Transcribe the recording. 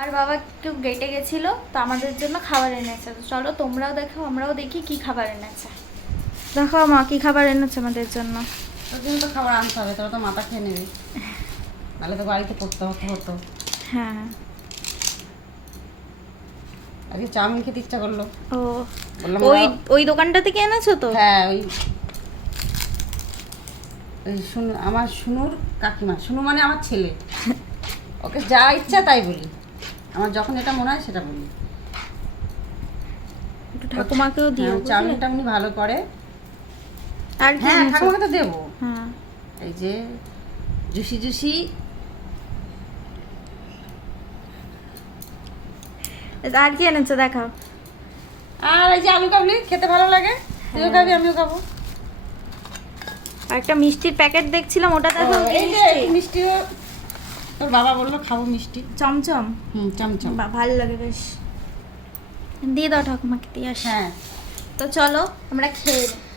আর বাবা একটু গেটে গেছিল, তো আমাদের জন্য খাবার এনেছে। তো চলো তোমরাও দেখো, আমরাও দেখি কি খাবার এনেছে। দেখো মা কি খাবার এনেছে আমাদের জন্য। তোর জন্য তো খাবার আনতে হবে, তোরা তো মাথা খেয়ে নিবি, নাহলে তো বাড়িতে করতে হতো। হ্যাঁ। আজকে চাউমিন খেতে ইচ্ছা করলো। ও বললাম ওই ওই দোকানটা থেকে এনেছো তো? হ্যাঁ, ওই আমার শুনুর কাকিমা, শুনু মানে আমার ছেলে, ওকে যা ইচ্ছা তাই বলি, আমার যখন এটা মনে হয় সেটা বলি। একটু ঠাকুমাকেও দিও। হ্যাঁ, চাউমিনটা এমনি ভালো করে। আর কি হ্যাঁ, এনেছো? ঠাকুমাকে তো দেবো। হ্যাঁ। এই যে জুসি জুসি, আর কি এনেছো দেখাও। আর এই যে আলু কাবলি খেতে ভালো লাগে, তুইও খাবি আমিও খাবো। আর একটা মিষ্টির প্যাকেট দেখছিলাম, ওটা দেখো। এই যে মিষ্টিও তোর বাবা বললো খাবো মিষ্টি। চমচম। চমচম। ভালো লাগে বেশ। দিয়ে দাও ঠাকুমাকে দিয়ে আসি। হ্যাঁ, তো চলো আমরা খেয়ে নিই।